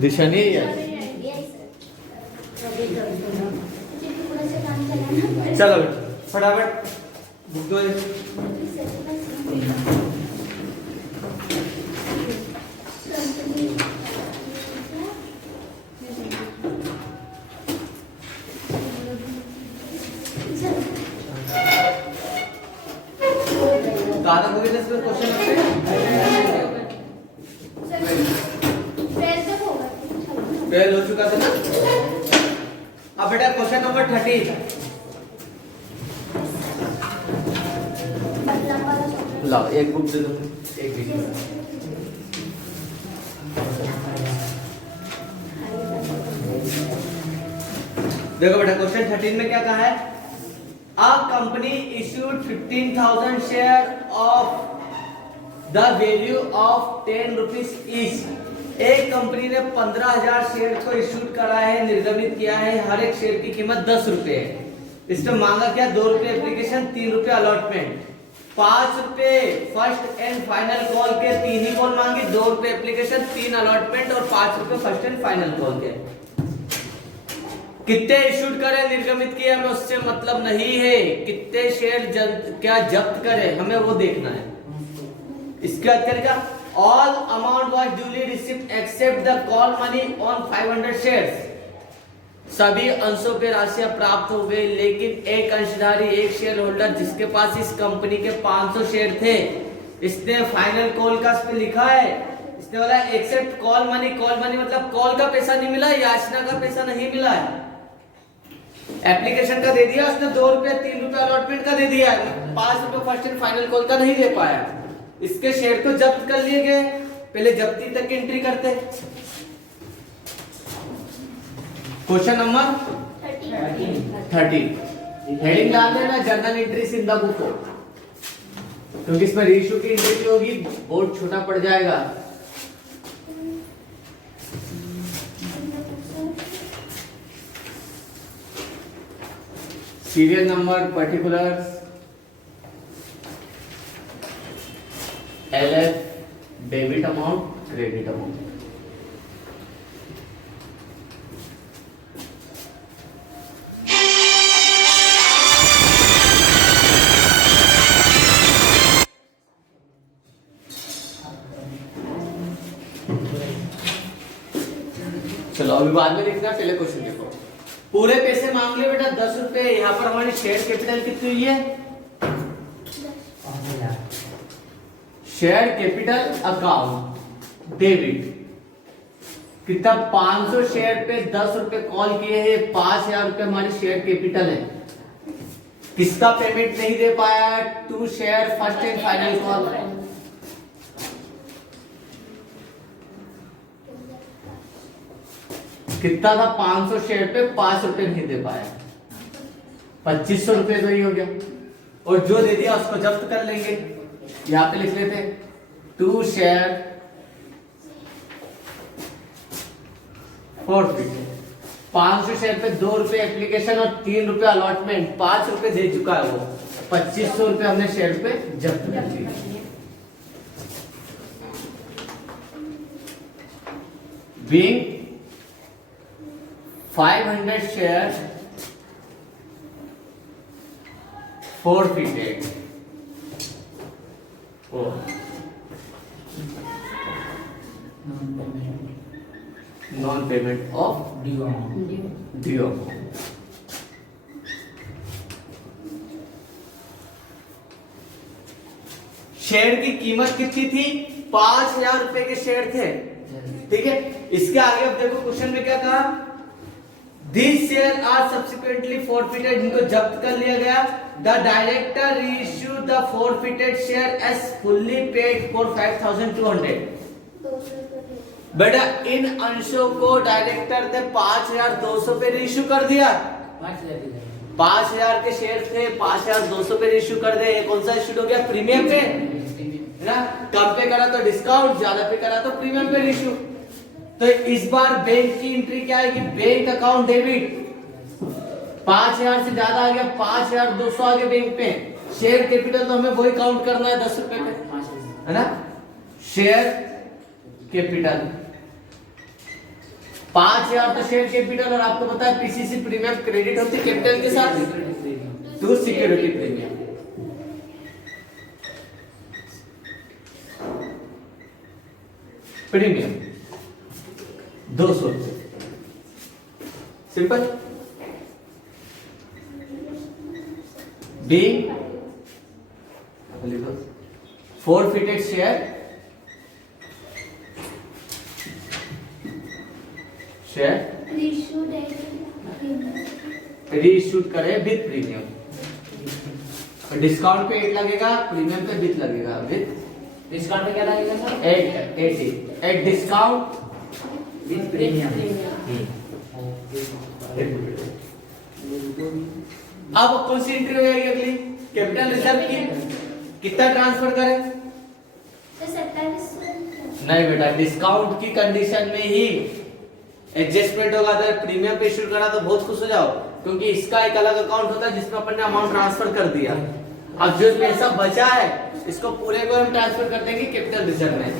दिशा नहीं है। चलो फटाफट बुक दो। दादा को कितने क्वेश्चन फेल हो चुका था ना। अब बेटा क्वेश्चन नंबर 30 लाओ, एक बुक दे दो, एक देखो बेटा क्वेश्चन 13 में क्या कहा है, a company issued 15,000 share of the value of 10 rupees each. एक कंपनी ने 15,000 शेयर को इश्यूड करा है, निर्गमित किया है, हर एक शेयर की कीमत 10 रुपए है। इसमें मांगा क्या, 2 रुपए एप्लीकेशन, 3 रुपए अलॉटमेंट, 5 रुपए फर्स्ट एंड फाइनल कॉल के, 3 ही कॉल मांगी, 2 रुपए एप्लीकेशन, 3 अलॉटमेंट और 5 रुपए फर्स्ट एंड फाइनल कॉल के। कितने इश्यूड करे, निर्गमित किए, हमें उससे मतलब नहीं है। कितने शेयर क्या जब्त करे, हमें वो देखना है। इसके बाद करेगा, all amount was duly received accept the call money on 500 shares. सभी अंशों पे राशियां प्राप्त हो गई, लेकिन एक अंशधारी, एक शेयर होल्डर जिसके पास इस कंपनी के 500 शेयर थे, इसने फाइनल कॉल का पे लिखा है, इसने बोला accept call money. Call money मतलब कॉल का पैसा नहीं मिला, याचना का पैसा नहीं मिला है। एप्लीकेशन का दे दिया उसने, 2 रुपए, 3 रुपए अलॉटमेंट का दे दिया, 5 रुपए फर्स्ट एंड फाइनल कॉल का नहीं दे पाया। इसके शेयर को जब्त कर लिए गए। पहले जब्ती तक की एंट्री करते। क्वेश्चन नंबर 30 हेडिंग डाल देना, journal entries in the book, क्योंकि इसमें रीइश्यू की एंट्री होगी, बोर्ड छोटा पड़ जाएगा। Serial number, particulars, LF, debit amount, credit amount. चलो अभी बाद में देखना, पहले क्वेश्चन देखो। पूरे पैसे मांग लिए बेटा 10 रुपए। यहाँ पर हमारी शेयर कैपिटल कितनी हुई है, शेयर कैपिटल अकाउंट डेबिट कितना, 500 शेयर पे 10 रुपए कॉल किए हैं, 5,000 रुपए हमारी शेयर कैपिटल है। किसका पेमेंट नहीं दे पाया, 2 share first and final call. कितना था, 500 शेयर पे 5 रुपए नहीं दे पाया, 2500 रुपए तो ही हो गया। और जो दे दिया उसको जब्त कर लेंगे। यहां पे लिख लेते 2 शेयर फॉरफिट। 500 शेयर पे 2 रुपए एप्लीकेशन और 3 रुपए अलॉटमेंट, 5 रुपए दे चुका है वो, 2500 रुपए हमने शेयर पे जब्त कर दिए। Being 500 share forfeited, non payment of due amount. Share की कीमत कितनी थी, 5,000 रुपए के शेयर थे, ठीक है। इसके आगे अब देखो क्वेश्चन में क्या कहा, These shares are subsequently forfeited, इनको जब्त कर लिया गया। The director reissued the forfeited share as fully paid for 5,200। बेटा इन अंशों को डायरेक्टर ने 5,200 पे रीइश्यू कर दिया। 5,000 के शेयर थे, 5,200 पे रीइश्यू कर दे। कौन सा इश्यू हो गया, प्रीमियम पे, है ना। कम पे करा तो डिस्काउंट, ज्यादा पे करा तो प्रीमियम पे रीइश्यू। तो इस बार बैंक की एंट्री क्या आएगी, बैंक अकाउंट डेबिट, 5,000 से ज्यादा आ गया, 5,200 आ गया बैंक पे। शेयर कैपिटल तो हमें वही काउंट करना है 10 रुपए पे, है ना। शेयर कैपिटल 5,000 तो शेयर कैपिटल, और आपको पता है पीसीसी प्रीमियम क्रेडिट होती है कैपिटल के साथ टू सिक्योरिटी प्रीमियम। प्रीमियम 200 रुपये, simple. Be forfeited share, reissued करे विद प्रीमियम। डिस्काउंट पे 8 लगेगा, प्रीमियम पे विद लगेगा। विद डिस्काउंट में क्या लगेगा sir? 80 at discount with premium. अब कौन सी एंट्री हो जाएगी अगली? कैपिटल रिजर्व की कितना ट्रांसफर करें? नहीं बेटा, डिस्काउंट की कंडीशन में ही एडजस्टमेंट होगा। अगर प्रीमियम पे इशू करा तो बहुत खुश हो जाओ, क्योंकि इसका एक अलग अकाउंट होता है जिसमें अपन ने अमाउंट ट्रांसफर कर दिया। अब जो पैसा बचा है इसको पूरे को हम ट्रांसफर कर देंगे कैपिटल रिजर्व में।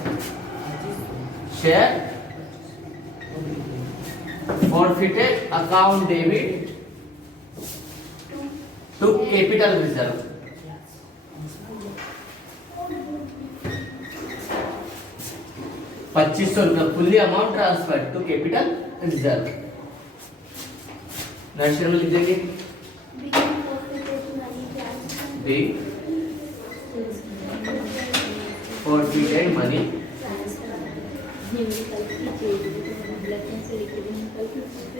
Share forfeited account debit to capital reserve. ₹2500 fully amount transfer to capital reserve. नर्सरी में लिख देंगे बी फॉरफिटेड मनी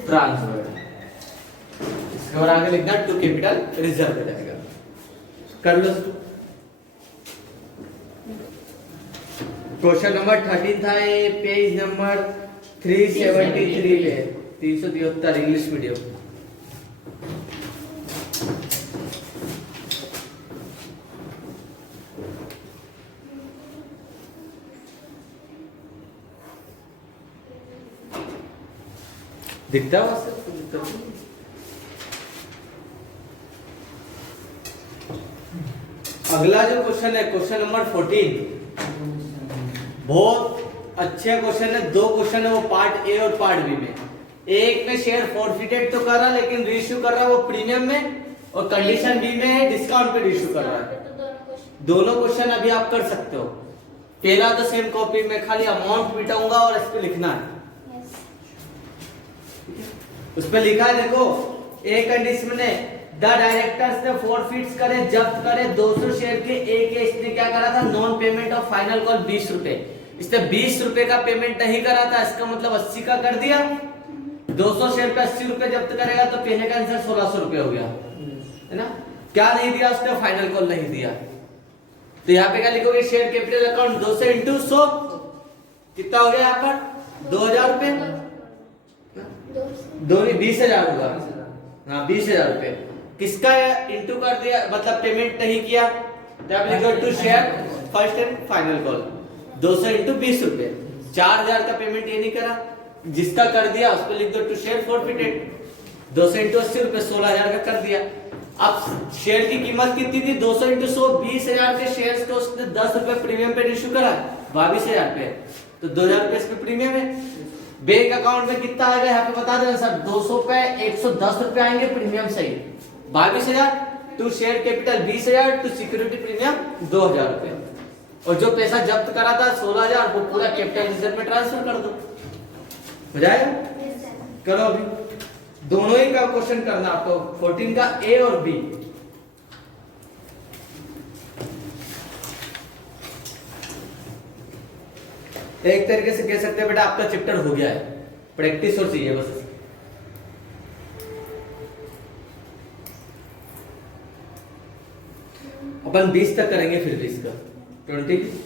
ट्रांसफर। इसके बाद आगे लिखना टू कैपिटल रिजर्व हो जाएगा। कर लो। क्वेश्चन नंबर 13 था ये, पेज नंबर 373 पे, 373 इंग्लिश मीडियम। दिखता है वहां से? अगला जो क्वेश्चन है क्वेश्चन नंबर 14, बहुत अच्छे क्वेश्चन है। 2 क्वेश्चन है, वो पार्ट ए और पार्ट बी में। एक में शेयर फॉरफिटेड तो कर रहा लेकिन रीइश्यू कर रहा है वो प्रीमियम में, और कंडीशन बी में है डिस्काउंट पे रीइश्यू कर रहा है। दोनों क्वेश्चन अभी आप कर सकते हो। पहला तो सेम कॉपी में खाली अमाउंट मिटाऊंगा और इस पे लिखना है। उस पे लिखा है देखो, ए कंडीशन में द डायरेक्टर्स ने फॉरफिट्स करे, जब्त करे 200 शेयर के। एक इसने क्या करा था? Non payment of final call 20 रुपए। इसने 20 रुपए का पेमेंट नहीं करा था, इसका मतलब 80 का कर दिया। 200 शेयर पे 80 रुपए जब्त करेगा तो पहले का आंसर 1600 रुपए हो गया, है ना। क्या नहीं दिया उसने? फाइनल कॉल नहीं दिया। तो यहाँ पे क्या लिखोगे? शेयर कैपिटल अकाउंट 200 इंटू 100 कितना हो गया यहाँ पर? 2000 रुपए। दोनों 20,000 होगा। हाँ 20,000 रुपए। किसका इंटू कर दिया, मतलब पेमेंट नहीं किया, to share first and final call 200 into 20 रुपए। 4,000 का पेमेंट ये नहीं करा, जिसका कर दिया उस पर लिख दो टू शेयर फॉरफिटेड। 200 इंटू 80 रुपए 16,000 का कर दिया। अब शेयर की कीमत कितनी थी? 200 इंटू 100 20,000 के शेयर्स को उसने 10 रुपए प्रीमियम पे इशू करा, 22,000 पे। तो 2,000 रुपए इसमें प्रीमियम है। बैंक अकाउंट में कितना आएगा यहाँ पे बता देना सर। 200 पे 110 रुपए आएंगे प्रीमियम सही, 22,000 to share capital 20,000 to security premium 2,000 रुपए। और जो पैसा जब्त करा था 16,000 वो पूरा कैपिटल रिजर्व में ट्रांसफर कर दो, हो जाएगा। करो अभी दोनों ही का क्वेश्चन करना आपको, 14 का ए और बी। एक तरीके से कह सकते हैं बेटा आपका चैप्टर हो गया है, प्रैक्टिस और चाहिए बस। अपन 20 तक करेंगे, फिर 20 का 20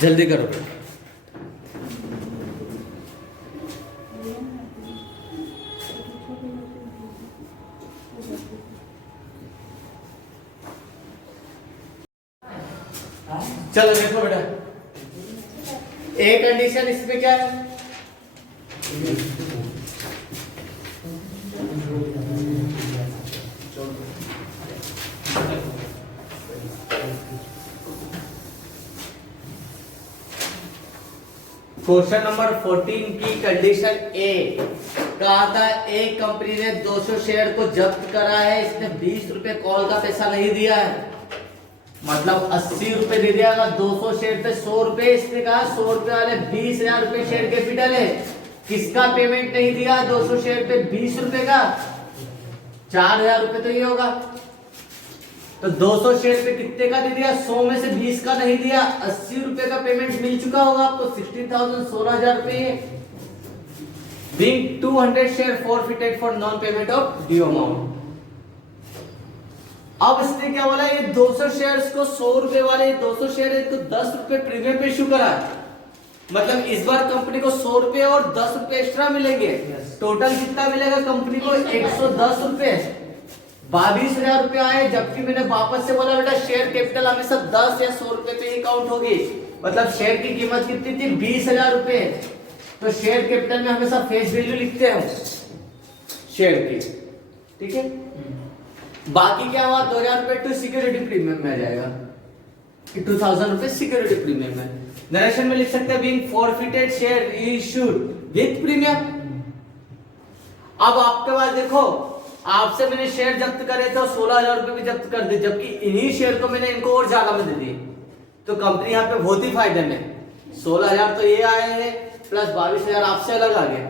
जल्दी करो। चलो देखो बेटा, ए कंडीशन इसमें क्या है, क्वेश्चन नंबर 14 की कंडीशन ए कहा था एक कंपनी ने 200 शेयर को जब्त करा है, इसने 20 रुपए कॉल का पैसा नहीं दिया है, मतलब 80 रुपए दे दिया, 200 शेयर पे 100 रुपए, इसने कहा 100 रुपए वाले 20,000 रुपए शेयर कैपिटल है, किसका पेमेंट नहीं दिया 200 शेयर पे 20 रुपए का, 4,000 रुपए तो ये होगा। तो 200 शेयर पे कितने का दे दिया, 100 में से 20 का नहीं दिया, 80 रुपए का पेमेंट मिल चुका होगा आपको, 16,000 16,000 रुपए। Being 200 share forfeited for non payment of due amount। अब इसने क्या बोला, ये 200 शेयर्स को 100 रुपए वाले 200 शेयर को 10 रुपए प्रीमियम पे इशू करा, मतलब इस बार कंपनी को 100 रुपए और 10 रुपए एक्स्ट्रा मिलेंगे, टोटल कितना मिलेगा कंपनी को 110 रुपए, 22,000 रुपए आए, जबकि मैंने वापस से बोला बेटा शेयर कैपिटल हमेशा 10 या 100 रुपए पे ही काउंट होगी, मतलब शेयर की कीमत कितनी थी 20,000 रुपए, तो शेयर कैपिटल में हमेशा फेस वैल्यू लिखते हैं शेयर की, ठीक है। बाकी क्या हुआ 2,000 रुपए टू सिक्योरिटी प्रीमियम में आ जाएगा, 2,000 रुपए सिक्योरिटी प्रीमियम में, नरेशन में लिख सकते हैं being forfeited share issued with premium. अब आपके पास देखो, आपसे मैंने शेयर जब्त करे थे और 16,000 रुपए भी जब्त कर दिए, जबकि इन्हीं शेयर को मैंने इनको और ज्यादा में दे दिए, तो कंपनी यहाँ पे बहुत ही फायदे में, 16,000 तो ये आए हैं प्लस 22,000 आपसे अलग आ गया,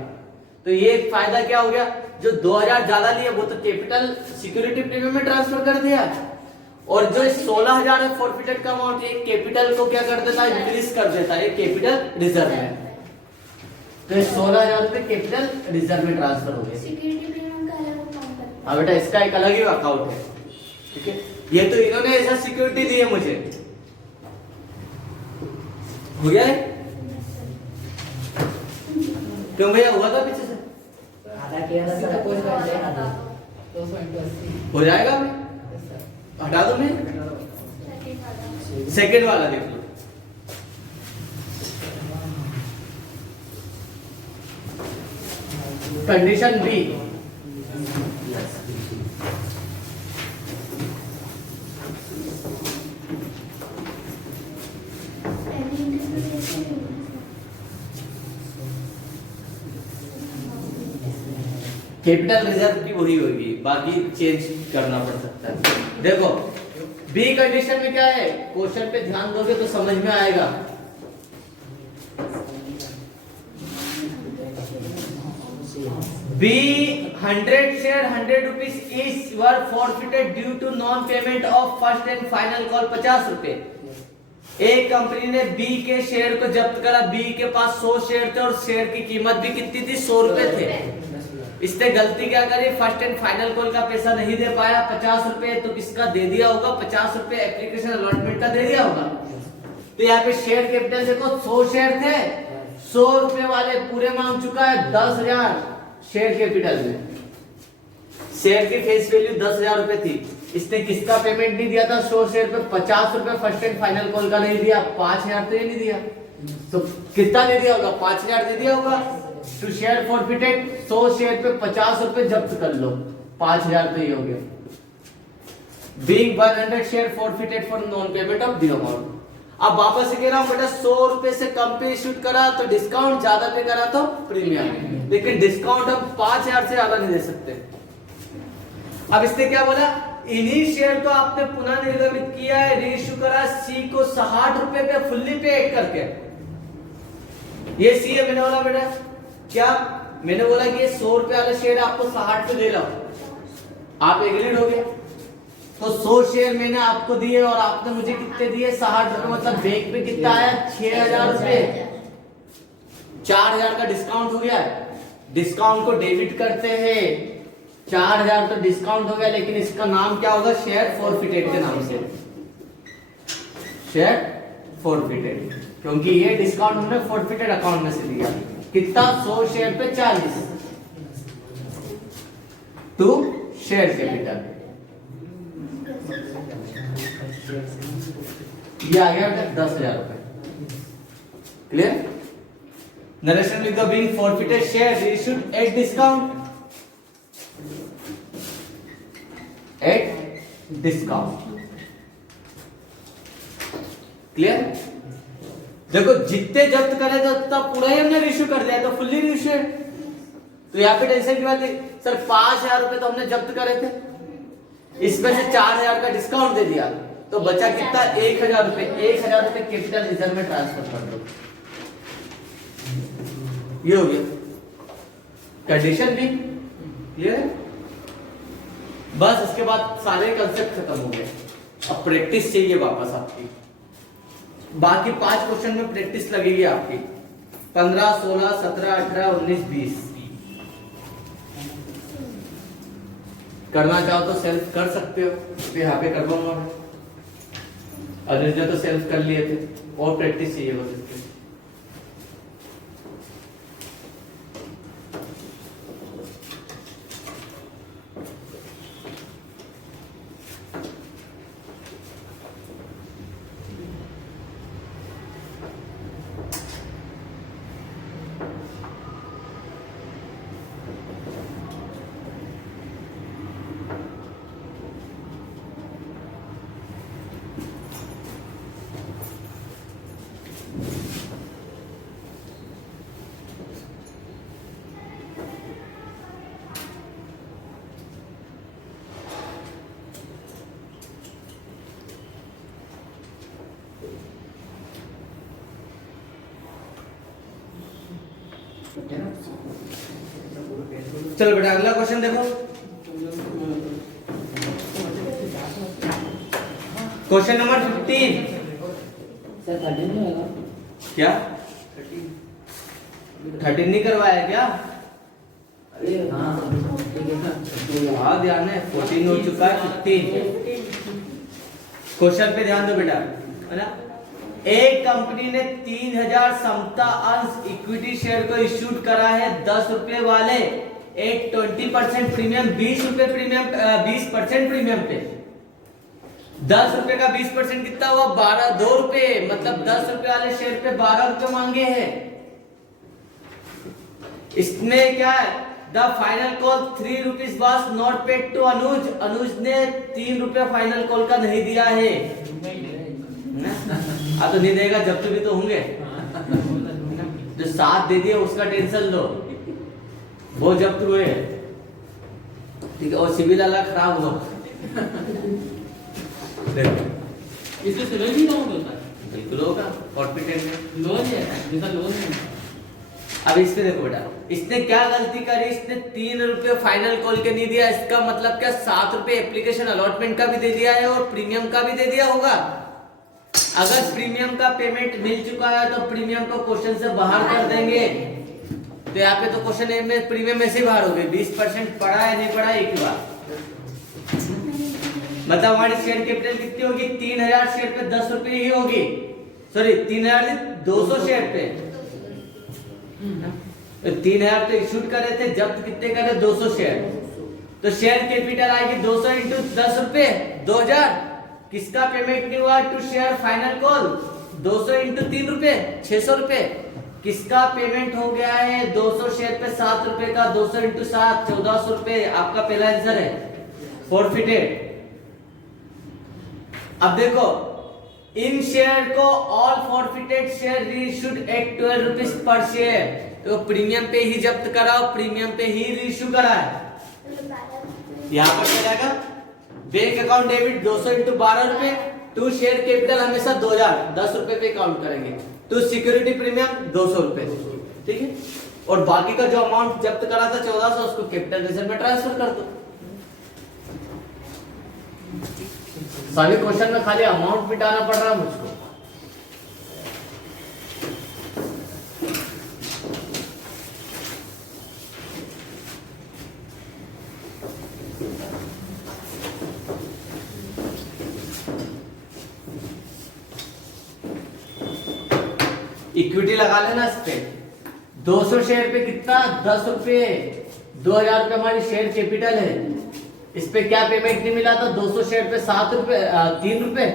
तो ये फायदा क्या हो गया, जो 2,000 ज्यादा लिए वो तो कैपिटल सिक्योरिटी प्रीमियम में ट्रांसफर कर दिया, और जो 16,000 है फॉरफिटेड का अमाउंट, ये कैपिटल को क्या कर देता है, इंक्रीज कर देता है, ये कैपिटल रिजर्व है, तो ये 16,000 रुपए कैपिटल रिजर्व में ट्रांसफर हो गए। हाँ बेटा, इसका एक अलग ही अकाउंट है, ठीक है, ये तो इन्होंने ऐसा सिक्योरिटी दी है मुझे, हो गया है, क्यों भैया हुआ था पीछे से, आधा किया था सर, कोई कर देना था 200 × 80 हो जाएगा, मैं हटा दो, मैं सेकंड वाला देख लो, कंडीशन बी, कैपिटल रिजर्व की वही होगी, बाकी चेंज करना पड़ सकता है। देखो बी कंडीशन में क्या है, क्वेश्चन पे ध्यान दोगे तो समझ में आएगा, B 100 share 100 rupees is were forfeited due to non payment of first and final call 50 रुपए। एक कंपनी ने बी के शेयर को जब्त करा, बी के पास 100 शेयर थे और शेयर की कीमत भी कितनी थी 100 रुपए थे, इसने गलती क्या करी, फर्स्ट एंड फाइनल कॉल का पैसा नहीं दे पाया 50 रुपए, तो किसका दे दिया होगा 50 रुपए एप्लीकेशन अलॉटमेंट का दे दिया होगा। तो यहाँ पे शेयर कैपिटल देखो 100 शेयर थे, 100 रुपए वाले पूरे मांग चुका है 10,000 शेयर कैपिटल में, शेयर की फेस वैल्यू 10,000 रुपए थी, इसने किसका पेमेंट नहीं दिया था 100 शेयर पे 50 रुपए फर्स्ट एंड फाइनल कॉल का नहीं दिया, 5,000 तो ये नहीं दिया, तो कितना दे दिया होगा 5,000 दे दिया होगा, टू शेयर फॉरफिटेड 100 शेयर पे 50 रुपए जब्त कर लो, 5,000 तो ये हो गया। Being 100 share forfeited for non payment of due amount. अब वापस से कह रहा हूं बेटा 100 रुपए से कम पे इशूड करा तो डिस्काउंट, ज्यादा पे करा तो प्रीमियम, लेकिन डिस्काउंट हम 5,000 से ज्यादा नहीं दे सकते। अब इसने क्या बोला, इन्हीं शेयर को आपने पुनः निर्गमित किया है, रीइश्यू करा सी को 60 रुपए पे फुल्ली पेड करके, ये सी है, मैंने बोला बेटा क्या, मैंने बोला कि 100 रुपए वाला शेयर आपको 60 पे दे रहा हूं, आप एग्रीड हो गए, तो 100 शेयर मैंने आपको दिए और आपने मुझे कितने दिए 60 रुपए, मतलब बैंक पे कितना आया 6,000 रुपए, 4,000 का डिस्काउंट हो गया, डिस्काउंट को डेबिट करते हैं, 4,000 तो डिस्काउंट हो गया, लेकिन इसका नाम क्या होगा, शेयर फॉरफिटेड के नाम से, शेयर फॉरफिटेड, क्योंकि ये डिस्काउंट हमने फॉरफिटेड अकाउंट में से दिया, कितना 100 शेयर पे 40 टू शेयर कैपिटल। ये आ गया बेटा 10,000 रुपए। क्लियर? नरेशन लिख दो, being forfeited share issued at discount, at discount. Clear? देखो जितने जब्त करे तो उतना पूरा ही हमने इशू कर दिया, तो फुल्ली इशू है। तो यहाँ पे टेंशन की बात नहीं सर, 5,000 रुपए तो हमने जब्त करे थे, इसमें से 4,000 का डिस्काउंट दे दिया, तो बचा कितना? 1,000 रुपए। 1,000 रुपए कैपिटल रिजर्व में ट्रांसफर कर दो। ये हो गया कंडीशन भी। क्लियर है? बस इसके बाद सारे कंसेप्ट खत्म हो गए। अब प्रैक्टिस चाहिए वापस आपकी। बाकी 5 क्वेश्चन में प्रैक्टिस लगेगी आपकी। 15, 16, 17, 18, 19, 20 करना चाहो तो सेल्फ कर सकते हो, तो यहाँ पे करवाऊंगा मैं। अनिल ने तो सेल्फ कर लिए थे, और प्रैक्टिस चाहिए बस इसके। चलो बेटा अगला क्वेश्चन देखो। Question number 15। सर 13 नहीं होगा क्या 13 नहीं करवाया क्या? अरे हाँ ठीक है ना। तो हाँ ध्यान है, 14 हो चुका है, 15। क्वेश्चन पे ध्यान दो बेटा, है ना। एक कंपनी ने 3,000 समता अंश इक्विटी शेयर को इश्यूड करा है 10 रुपए वाले, एक 20% प्रीमियम, 20 रुपए प्रीमियम, 20% प्रीमियम पे। 10 रुपए का 20% कितना हुआ? 2 रुपए, मतलब 10 रुपए वाले शेयर पे 12 रुपए मांगे हैं। इसमें क्या है? The final call 3 rupees was not paid to Anuj. Anuj ने 3 रुपए फाइनल कॉल का नहीं दिया है। तो नहीं देगा, जब्त भी तो होंगे। जो 7 दे दिया उसका टेंशन लो, वो जब्त हुए, ठीक है। और सिविल वाला खराब हो। इसमें सिविल भी काउंट होता है? बिल्कुल होगा, कॉन्फिडेंट है। लोन है जैसा लोन है। अब इसमें देखो बेटा, इसने क्या गलती करी? इसने 3 रुपए फाइनल कॉल के नहीं दिया। इसका मतलब क्या? 7 रुपए एप्लीकेशन अलॉटमेंट का भी दे दिया है और प्रीमियम का भी दे दिया होगा। अगर प्रीमियम का पेमेंट मिल चुका है तो प्रीमियम को क्वेश्चन से बाहर कर देंगे। तो यहाँ पे तो क्वेश्चन में प्रीमियम ऐसे बाहर हो गए। 20% पड़ा है नहीं पड़ा एक ही बात। मतलब हमारी शेयर कैपिटल कितनी होगी? 3,000 शेयर पे 10 रुपए ही होगी। सॉरी 3,200 शेयर पे। 3,000 तो इशूड करे थे, जब्त कितने करे? 200 शेयर। तो शेयर कैपिटल आएगी 200 इंटू 10 रुपए, 2,000। किसका पेमेंट नहीं हुआ? To share final call 200 into 3 रुपए, 600 रुपए। किसका पेमेंट हो गया है? 200 शेयर पे 7 रुपए का, 200 इंटू 7, 1400 रुपए। आपका पहला आंसर है फॉरफिटेड। अब देखो, इन शेयर को all forfeited share reissued at 12 rupees per share. तो प्रीमियम पे ही जब्त कराओ, प्रीमियम पे ही रीइश्यू करा है। यहाँ पर क्या जाएगा? बैंक अकाउंट डेबिट 200 इंटू 12 रुपए, टू शेयर कैपिटल हमेशा 2,000, 10 रुपए पे काउंट करेंगे। टू सिक्योरिटी प्रीमियम 200 रुपए, ठीक है। और बाकी का जो अमाउंट जब्त करा था 1400, उसको कैपिटल रिजर्व में ट्रांसफर कर दो। सभी क्वेश्चन में खाली अमाउंट मिटाना पड़ रहा है मुझको। इक्विटी लगा लेना इस पे। 200 शेयर पे कितना? 10 रुपए। 2,000 रुपए हमारी शेयर कैपिटल है। इस पे क्या पेमेंट नहीं मिला था? 200 शेयर पे 7 रुपए, 3 रुपए।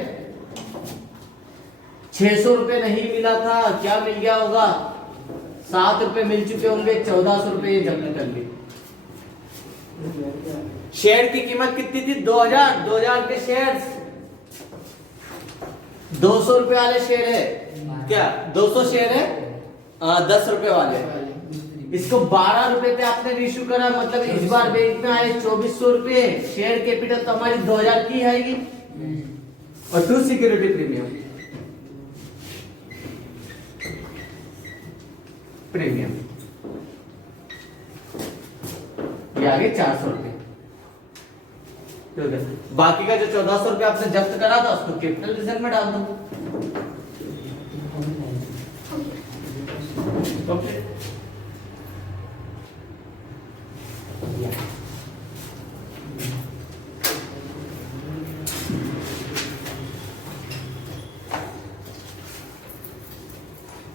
₹600 नहीं मिला था, क्या मिल गया होगा? ₹7 मिल चुके होंगे, ₹1400 जब्त कर लिए। शेयर की कीमत कितनी थी? 2000 के शेयर, 200 रुपए वाले शेयर है क्या? 200 शेयर है, 10 रुपए वाले। इसको 12 रुपए पे आपने इश्यू करा, मतलब इस बार बैंक में आए 2400 रुपए। शेयर कैपिटल तो हमारी 2000 की आएगी और 2 सिक्योरिटी प्रीमियम ये आगे 400 रुपए। बाकी का जो 1400 रुपए आपने जब्त करा था उसको कैपिटल रिजर्व में डाल दो। ओके,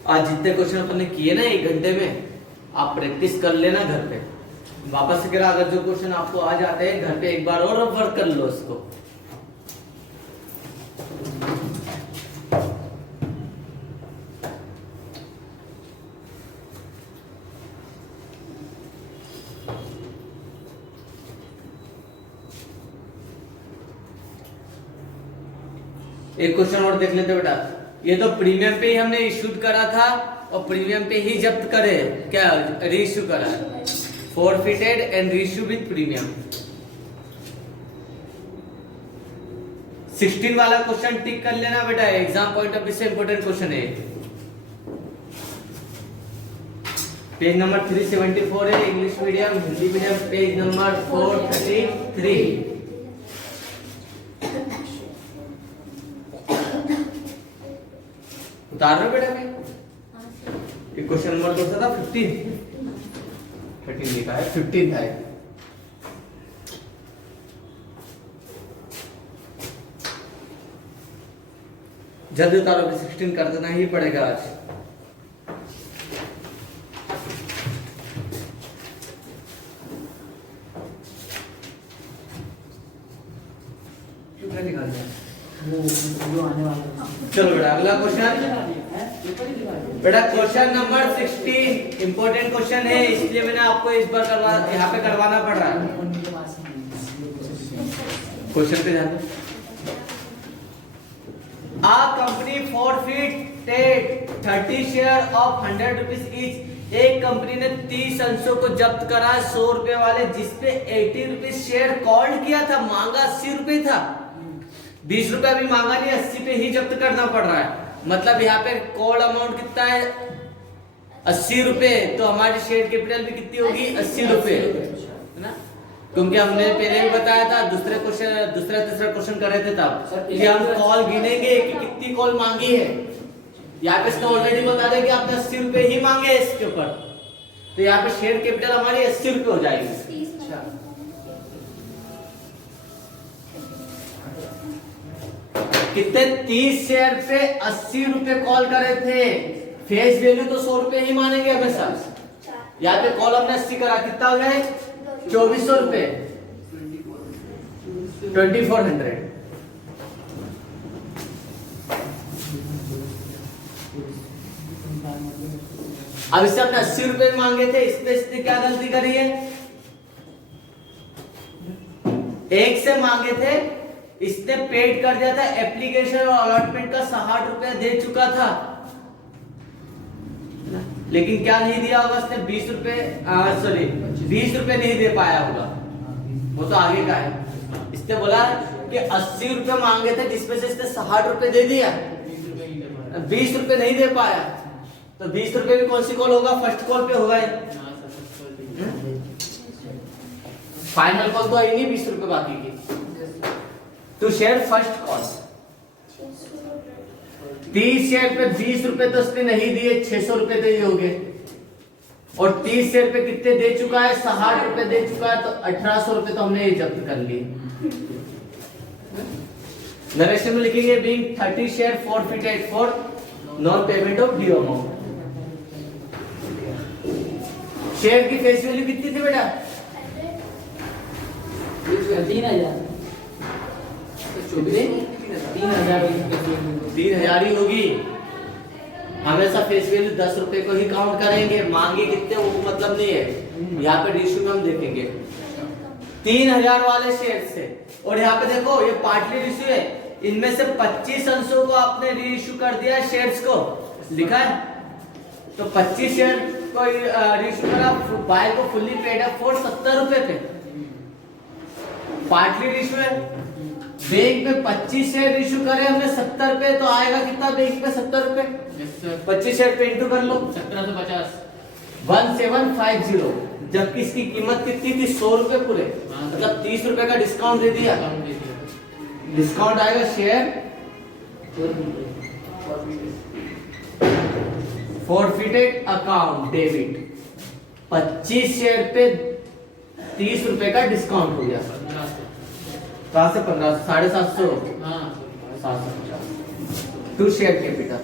आज जितने क्वेश्चन अपन ने किए ना 1 घंटे में, आप प्रैक्टिस कर लेना घर पे। वापस से करा, अगर जो क्वेश्चन आपको आ जाते हैं घर पे एक बार और वर्क कर लो उसको। एक क्वेश्चन और देख लेते बेटा। ये तो प्रीमियम पे ही हमने इश्यूड करा था और प्रीमियम पे ही जब्त करे, क्या रीइश्यू करा है, forfeited and reissue with premium। 16 वाला क्वेश्चन टिक कर लेना बेटा, एग्जाम पॉइंट ऑफ व्यू से इंपॉर्टेंट क्वेश्चन है। पेज नंबर 374 है, English medium, Hindi medium, page number 433। उतार रहे बेटा मैं क्वेश्चन नंबर कौन सा था? 13 लिखा है, 15 था। जल्दी उतारो, 16 कर देना ही पड़ेगा आज। निकाल दिया। चलो बेटा अगला क्वेश्चन। बेटा क्वेश्चन नंबर 16 इंपॉर्टेंट क्वेश्चन है, इसलिए मैंने आपको इस बार यहाँ पे करवाना पड़ रहा है। क्वेश्चन पे ध्यान दो। A company forfeited 30 share of 100 rupees each. एक कंपनी ने 30 अंशों को जब्त करा 100 रुपए वाले, जिसपे 80 रुपीज शेयर कॉल किया था, मांगा 80 रुपए था। 20 रुपए भी मांगा नहीं, 80 पे ही जब्त करना पड़ रहा है। मतलब यहाँ पे कॉल अमाउंट कितना है? 80 रुपए। तो हमारी शेयर कैपिटल भी कितनी होगी? 80 रुपए, है ना? क्योंकि हमने पहले भी बताया था, दूसरा तीसरा क्वेश्चन कर रहे थे तब कि हम कॉल गिनेंगे कि कितनी कॉल मांगी है। यहाँ पे इसने ऑलरेडी बता दिया कि आपने 80 रुपए ही मांगे हैं इसके ऊपर, तो यहाँ पे शेयर कैपिटल हमारी 80 रुपए हो जाएगी। कितने? 30 शेयर पे 80 रुपए कॉल करे थे। फेस वैल्यू तो 100 रुपए ही मानेंगे हमेशा। यहाँ पे कॉल हमने 80 करा, कितना हो गए? 2400 रुपए, 2400। अब इससे हमने 80 रुपए मांगे थे, इसने क्या गलती करी है? 1 से मांगे थे, इसने पेड कर दिया था। एप्लीकेशन और अलॉटमेंट का 60 रुपया दे चुका था, लेकिन क्या नहीं दिया होगा इसने? 20 रुपए नहीं दे पाया होगा, वो तो आगे का है। इसने बोला कि 80 रुपए मांगे थे, जिसमें से इसने 60 रुपए दे दिया, 20 रुपए नहीं दे पाया। तो 20 रुपए भी कौन सी कॉल होगा? फर्स्ट कॉल पे होगा। फाइनल कॉल तो आई नहीं 20 रुपए बाकी की। To share first call 30 share पे 20 रुपए तो इसने नहीं दिए, 600 रुपए दे होंगे। और 30 शेयर पे कितने दे चुका है? 60 रुपए दे चुका है, तो 1800 रुपए तो हमने जब्त कर लिए। नरेशन में लिखेंगे being 30 share forfeited for non payment of due amount. Share की फेस वैल्यू कितनी थी बेटा? 3000 3000 ही होगी। हमेशा फेस वैल्यू 10 रुपए को ही काउंट करेंगे, मांगे कितने वो मतलब नहीं है। यहाँ पे रेशियो में हम देखेंगे 3000 वाले शेयर से, और यहाँ पे देखो ये पार्टली रेशियो है, इनमें से 25 अंशों को आपने रीइश्यू कर दिया है, शेयर्स को लिखा है, तो 25 शेयर को रीइश्यू करा, बाय को फुल्ली पेड है फॉर 70 रुपए पे, पार्टली रेशियो है। बैंक में 25 शेयर इशू करे हमने 70 रुपए, तो आएगा कितना बैंक में 70 रुपए? 25 शेयर पे इंटू कर लो 1750 1750, जबकि इसकी कीमत कितनी थी 100 रुपए पूरे, मतलब 30 रुपए का डिस्काउंट दे दिया। डिस्काउंट आएगा share forfeited account debit, 25 share पे 30 रुपए का डिस्काउंट हो गया। कहां से 1500, 750, 750 to share capital,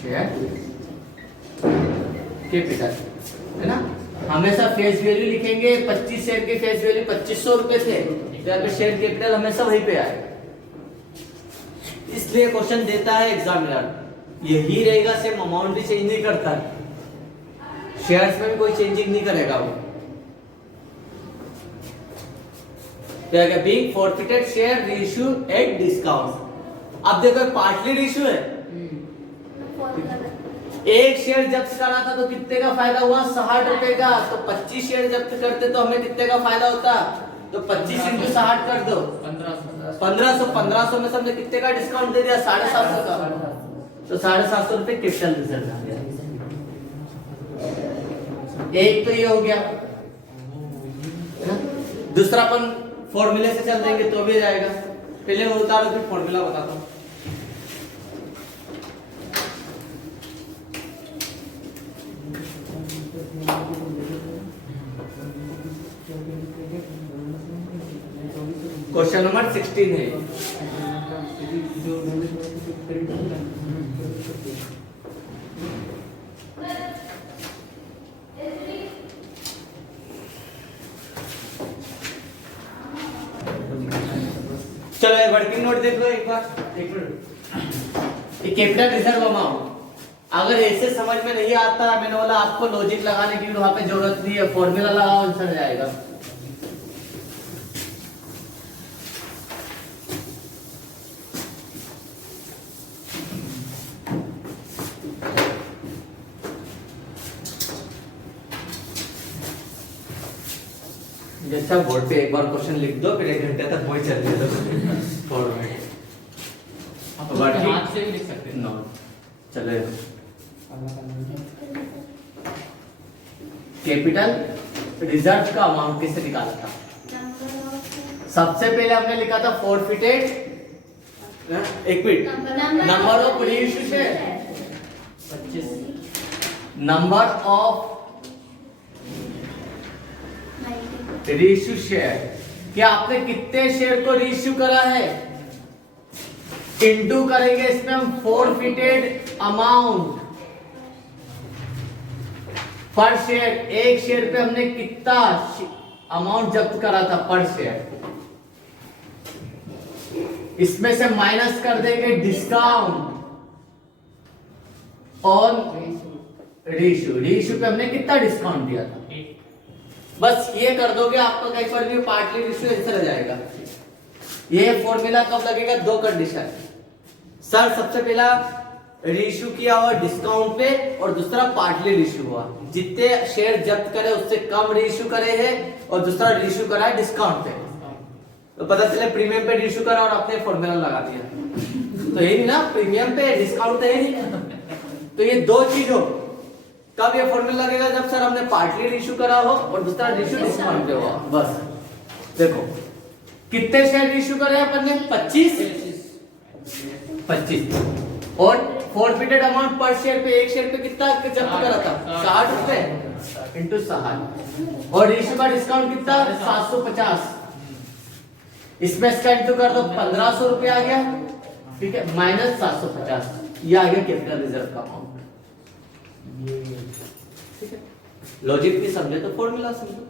share capital है ना। हमेशा फेस वैल्यू लिखेंगे, 25 शेयर के फेस वैल्यू 2500 रुपए थे, तो यहाँ पे शेयर कैपिटल हमेशा वहीं पे आएगा। इसलिए क्वेश्चन देता है एग्जामिनर, यही रहेगा, सेम अमाउंट भी चेंज नहीं करता है, शेयर्स में भी कोई चेंजिंग नहीं करेगा वो। Being forfeited share reissue at discount. अब देखो पार्टली रीइश्यू है, एक शेयर जब्त करा था तो कितने का फायदा हुआ? 60 रुपए का, तो 25 शेयर जब्त करते तो हमें कितने का फायदा होता? तो 25 इंटू 60 कर दो 1500 में हमने कितने का डिस्काउंट दे दिया? 750 का, तो 750 रुपए कैपिटल रिजर्व आ गया। एक तो ये हो गया, दूसरा अपन फॉर्मूले से चल देंगे तो भी जाएगा। पहले मैं उतारो फिर फॉर्मूला बताता हूँ। क्वेश्चन नंबर 16 है। चलो ये वर्किंग नोट देख लो एक बार, एक मिनट। ये कैपिटल रिजर्व अमाउंट अगर ऐसे समझ में नहीं आता, मैंने बोला आपको लॉजिक लगाने की वहां पे जरूरत नहीं है, फॉर्मूला लगाओ आंसर जाएगा। जैसा बोर्ड पे एक बार क्वेश्चन लिख दो, फिर 1 घंटे तक वही चल रहा है। हाथ से भी लिख सकते हैं। चलो कैपिटल रिजर्व का अमाउंट किससे निकाला था? सबसे पहले हमने लिखा था फॉरफिटेड, एक minute, number of reissue share, 25 number of reissue share, क्या आपने कितने शेयर को रीइश्यू करा है, इनटू करेंगे इसमें हम फॉरफिटेड अमाउंट पर शेयर, एक शेयर पे हमने कितना अमाउंट जब्त करा था पर शेयर, इसमें से माइनस कर देंगे डिस्काउंट ऑन रीइश्यू, रीइश्यू पे हमने कितना डिस्काउंट दिया था। बस ये कर दोगे आपका कई बार भी पार्टली रीइश्यू आंसर आ जाएगा। ये फॉर्मूला कब लगेगा? 2 कंडीशन, सर सबसे पहला रीइश्यू किया हुआ डिस्काउंट पे, और दूसरा पार्टली रीइश्यू हुआ, जितने शेयर जब्त करे उससे कम रीइश्यू करे है, और दूसरा रीइश्यू करा है डिस्काउंट पे, तो पता चले प्रीमियम पे रीइश्यू करा और अपने फॉर्मूला लगा दिया, तो यही ना, प्रीमियम पे डिस्काउंट तो है नहीं। तो ये दो चीज हो, कब ये फॉर्मूला लगेगा? जब सर हमने पार्टली रीइश्यू करा हो और दूसरा रीइश्यू डिस्काउंट पे हुआ। बस देखो कितने शेयर रीइश्यू करे अपन ने? 25, और फॉरफिटेड अमाउंट पर शेयर पे, एक शेयर पे कितना जब्त करा था? 60 रुपए इंटू 60, और रीइश्यू का डिस्काउंट कितना? 750, इसमें इसका इंटू कर दो 1500 रुपए आ गया, ठीक है, माइनस 750, ये आ गया कैपिटल रिजर्व का अमाउंट। ठीक है, लॉजिक भी समझे तो फॉर्मूला समझो।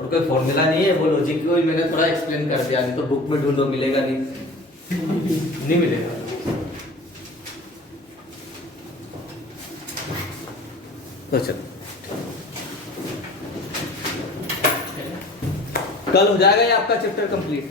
और कोई फॉर्मूला नहीं है, वो लॉजिक को मैंने थोड़ा एक्सप्लेन कर दिया, नहीं तो बुक में ढूंढो मिलेगा नहीं। नहीं मिलेगा। तो चलो कल हो जाएगा ये आपका चैप्टर कंप्लीट।